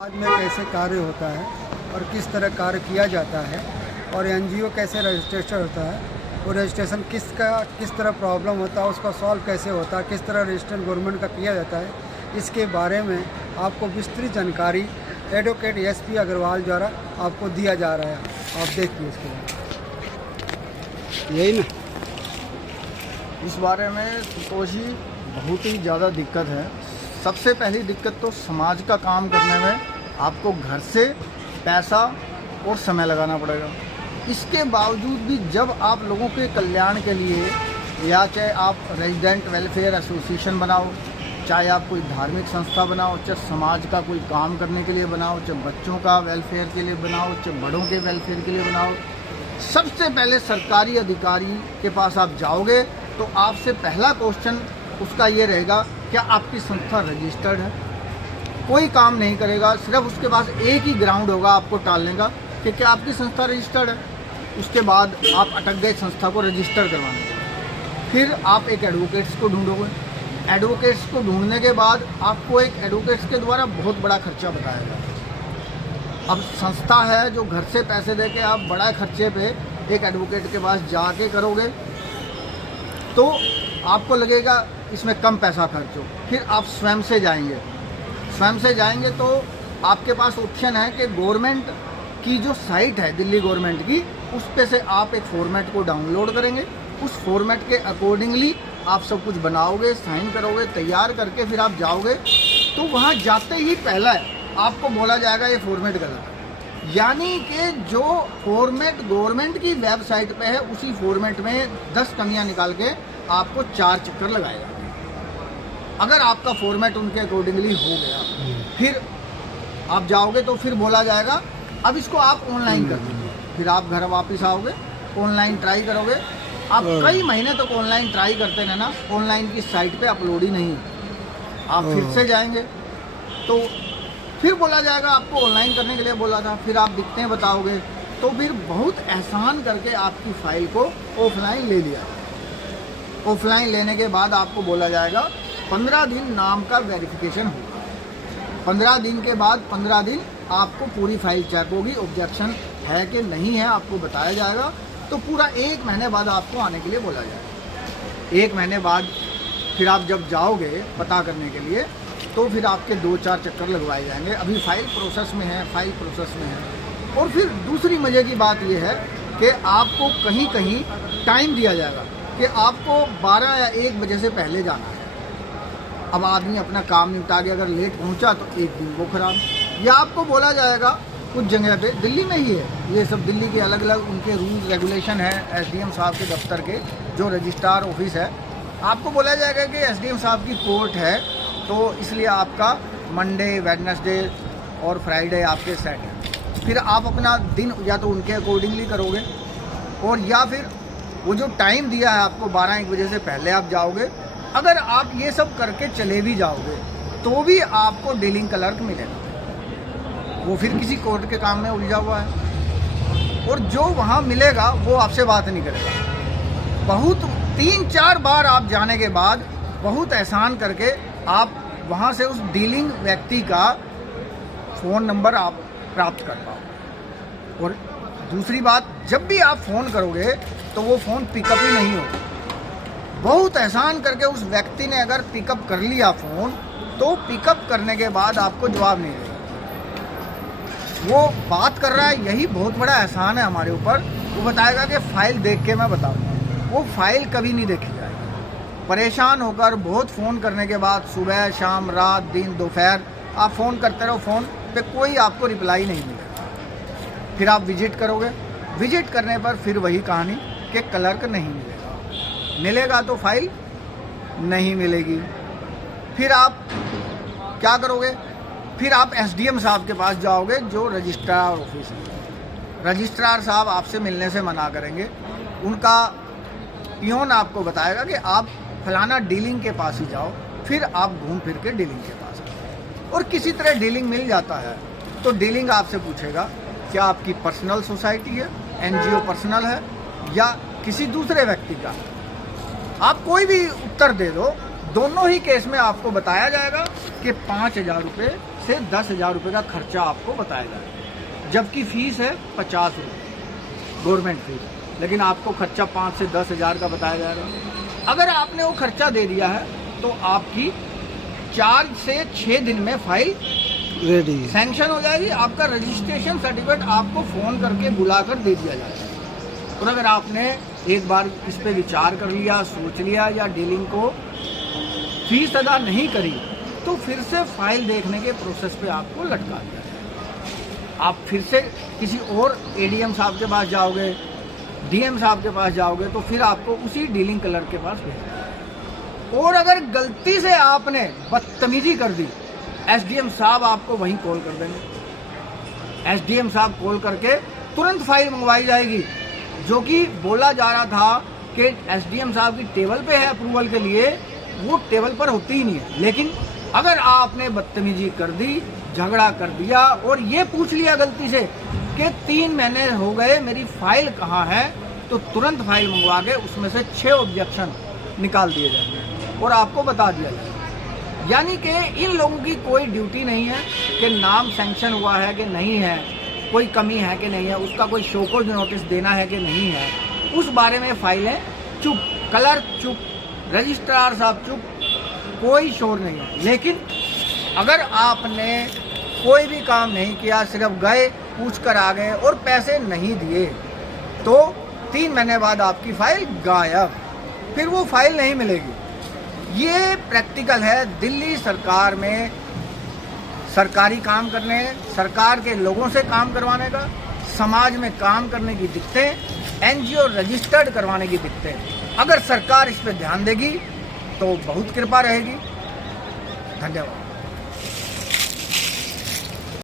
समाज में कैसे कार्य होता है और किस तरह कार्य किया जाता है और एनजीओ कैसे रजिस्ट्रेशन होता है और रजिस्ट्रेशन किस तरह प्रॉब्लम होता है, उसका सॉल्व कैसे होता है, किस तरह रजिस्ट्रेशन गवर्नमेंट का किया जाता है, इसके बारे में आपको विस्तृत जानकारी एडवोकेट एसपी अग्रवाल द्वारा आपको दिया जा रहा है। आप देखिए इसके बारे यही ना। इस बारे में संतोष जी बहुत ही ज़्यादा दिक्कत है। सबसे पहली दिक्कत तो समाज का काम करने में आपको घर से पैसा और समय लगाना पड़ेगा। इसके बावजूद भी जब आप लोगों के कल्याण के लिए या चाहे आप रेजिडेंट वेलफेयर एसोसिएशन बनाओ, चाहे आप कोई धार्मिक संस्था बनाओ, चाहे समाज का कोई काम करने के लिए बनाओ, चाहे बच्चों का वेलफेयर के लिए बनाओ, चाहे बड़ों के वेलफेयर के लिए बनाओ, सबसे पहले सरकारी अधिकारी के पास आप जाओगे तो आपसे पहला क्वेश्चन उसका ये रहेगा, क्या आपकी संस्था रजिस्टर्ड है? कोई काम नहीं करेगा, सिर्फ उसके पास एक ही ग्राउंड होगा आपको टालने का कि क्या आपकी संस्था रजिस्टर्ड है। उसके बाद आप अटक गए संस्था को रजिस्टर करवाने के। फिर आप एक एडवोकेट्स को ढूंढोगे। एडवोकेट्स को ढूंढने के बाद आपको एक एडवोकेट्स के द्वारा बहुत बड़ा खर्चा बताया जाएगा। अब संस्था है जो घर से पैसे दे के आप बड़ा खर्चे पे एक एडवोकेट के पास जाके करोगे तो आपको लगेगा इसमें कम पैसा खर्च हो। फिर आप स्वयं से जाएंगे तो आपके पास ऑप्शन है कि गवर्नमेंट की जो साइट है दिल्ली गवर्नमेंट की, उस पे से आप एक फॉर्मेट को डाउनलोड करेंगे। उस फॉर्मेट के अकॉर्डिंगली आप सब कुछ बनाओगे, साइन करोगे, तैयार करके फिर आप जाओगे तो वहाँ जाते ही पहला आपको बोला जाएगा ये फॉर्मेट गलत है। यानी कि जो फॉर्मेट गवर्नमेंट की वेबसाइट पे है उसी फॉर्मेट में 10 कमियां निकाल के आपको 4 चक्कर लगाएगा। अगर आपका फॉर्मेट उनके अकॉर्डिंगली हो गया, फिर आप जाओगे तो फिर बोला जाएगा अब इसको आप ऑनलाइन कर दीजिए। फिर आप घर वापस आओगे, ऑनलाइन ट्राई करोगे। आप कई महीने तक ऑनलाइन ट्राई करते रहना, ऑनलाइन की साइट पे अपलोड ही नहीं। आप फिर से जाएंगे तो फिर बोला जाएगा आपको ऑनलाइन करने के लिए बोला था। फिर आप दिक्कतें बताओगे तो फिर बहुत एहसान करके आपकी फाइल को ऑफलाइन ले लिया। ऑफलाइन लेने के बाद आपको बोला जाएगा 15 दिन नाम का वेरिफिकेशन होगा। 15 दिन के बाद 15 दिन आपको पूरी फाइल चेक होगी, ऑब्जेक्शन है कि नहीं है आपको बताया जाएगा। तो पूरा 1 महीने बाद आपको आने के लिए बोला जाएगा। 1 महीने बाद फिर आप जब जाओगे पता करने के लिए तो फिर आपके 2-4 चक्कर लगवाए जाएंगे। अभी फाइल प्रोसेस में है। और फिर दूसरी मज़े की बात यह है कि आपको कहीं कहीं टाइम दिया जाएगा कि आपको 12 या 1 बजे से पहले जाना है। अब आदमी अपना काम निपटा के अगर लेट पहुंचा तो एक दिन वो खराब। या आपको बोला जाएगा कुछ जगह पे, दिल्ली में ही है ये सब, दिल्ली के अलग अलग उनके रूल रेगुलेशन है एसडीएम साहब के दफ्तर के, जो रजिस्ट्रार ऑफिस है। आपको बोला जाएगा कि एसडीएम साहब की कोर्ट है तो इसलिए आपका मंडे, वेडनेसडे और फ्राइडे आपके सेट है। फिर आप अपना दिन या तो उनके अकॉर्डिंगली करोगे और या फिर वो जो टाइम दिया है आपको 12-1 बजे से पहले आप जाओगे। अगर आप ये सब करके चले भी जाओगे तो भी आपको डीलिंग क्लर्क मिलेगा, वो फिर किसी कोर्ट के काम में उलझा हुआ है। और जो वहाँ मिलेगा वो आपसे बात नहीं करेगा। बहुत 3-4 बार आप जाने के बाद बहुत एहसान करके आप वहाँ से उस डीलिंग व्यक्ति का फ़ोन नंबर आप प्राप्त कर पाओ। और दूसरी बात, जब भी आप फ़ोन करोगे तो वो फ़ोन पिकअप ही नहीं होगा। बहुत एहसान करके उस व्यक्ति ने अगर पिकअप कर लिया फ़ोन तो पिकअप करने के बाद आपको जवाब नहीं देगा। वो बात कर रहा है, यही बहुत बड़ा एहसान है हमारे ऊपर। वो बताएगा कि फ़ाइल देख के मैं बताऊँगा। वो फ़ाइल कभी नहीं देखी जाएगी। परेशान होकर बहुत फ़ोन करने के बाद सुबह, शाम, रात, दिन, दोपहर आप फ़ोन करते रहो, फ़ोन पे कोई आपको रिप्लाई नहीं मिलेगा। फिर आप विजिट करोगे, विजिट करने पर फिर वही कहानी कि क्लर्क नहीं मिलेगा तो फाइल नहीं मिलेगी। फिर आप क्या करोगे? फिर आप एसडीएम साहब के पास जाओगे जो रजिस्ट्रार ऑफिस है। रजिस्ट्रार साहब आपसे मिलने से मना करेंगे। उनका पियोन आपको बताएगा कि आप फलाना डीलिंग के पास ही जाओ। फिर आप घूम फिर के डीलिंग के पास आओ और किसी तरह डीलिंग मिल जाता है तो डीलिंग आपसे पूछेगा क्या आपकी पर्सनल सोसाइटी है, एनजीओ पर्सनल है या किसी दूसरे व्यक्ति का। आप कोई भी उत्तर दे दो, दोनों ही केस में आपको बताया जाएगा कि 5,000 रुपये से 10,000 रुपये का खर्चा आपको बताया जाएगा, जबकि फीस है 50 रुपये गवर्नमेंट फीस, लेकिन आपको खर्चा 5 से 10,000 का बताया जाएगा। अगर आपने वो खर्चा दे दिया है तो आपकी 4 से 6 दिन में फाइल रेडी सैंक्शन हो जाएगी। आपका रजिस्ट्रेशन सर्टिफिकेट आपको फ़ोन करके बुलाकर दे दिया जाएगा। और अगर आपने एक बार इस पे विचार कर लिया, सोच लिया या डीलिंग को फीस अदा नहीं करी, तो फिर से फाइल देखने के प्रोसेस पे आपको लटका दिया जाएगा। आप फिर से किसी और एडीएम साहब के पास जाओगे, डीएम साहब के पास जाओगे, तो फिर आपको उसी डीलिंग क्लर्क के पास भेजना। और अगर गलती से आपने बदतमीजी कर दी, एसडीएम साहब आपको वहीं कॉल कर देंगे। एसडीएम साहब कॉल करके तुरंत फाइल मंगवाई जाएगी। जो कि बोला जा रहा था कि एसडीएम साहब की टेबल पे है अप्रूवल के लिए, वो टेबल पर होती ही नहीं है। लेकिन अगर आपने बदतमीजी कर दी, झगड़ा कर दिया और ये पूछ लिया गलती से कि 3 महीने हो गए मेरी फाइल कहाँ है, तो तुरंत फाइल मंगवा के उसमें से 6 ऑब्जेक्शन निकाल दिए जाएंगे और आपको बता दिया जाएगा। यानी कि इन लोगों की कोई ड्यूटी नहीं है कि नाम सैंक्शन हुआ है कि नहीं है, कोई कमी है कि नहीं है, उसका कोई शोकॉज नोटिस देना है कि नहीं है, उस बारे में फाइलें चुप, क्लर्क चुप, रजिस्ट्रार साहब चुप, कोई शोर नहीं है। लेकिन अगर आपने कोई भी काम नहीं किया, सिर्फ गए, पूछ कर आ गए और पैसे नहीं दिए, तो 3 महीने बाद आपकी फाइल गायब, फिर वो फाइल नहीं मिलेगी। ये प्रैक्टिकल है दिल्ली सरकार में सरकारी काम करने, सरकार के लोगों से काम करवाने का, समाज में काम करने की दिक्कतें, एनजीओ रजिस्टर्ड करवाने की दिक्कतें। अगर सरकार इस पर ध्यान देगी तो बहुत कृपा रहेगी। धन्यवाद।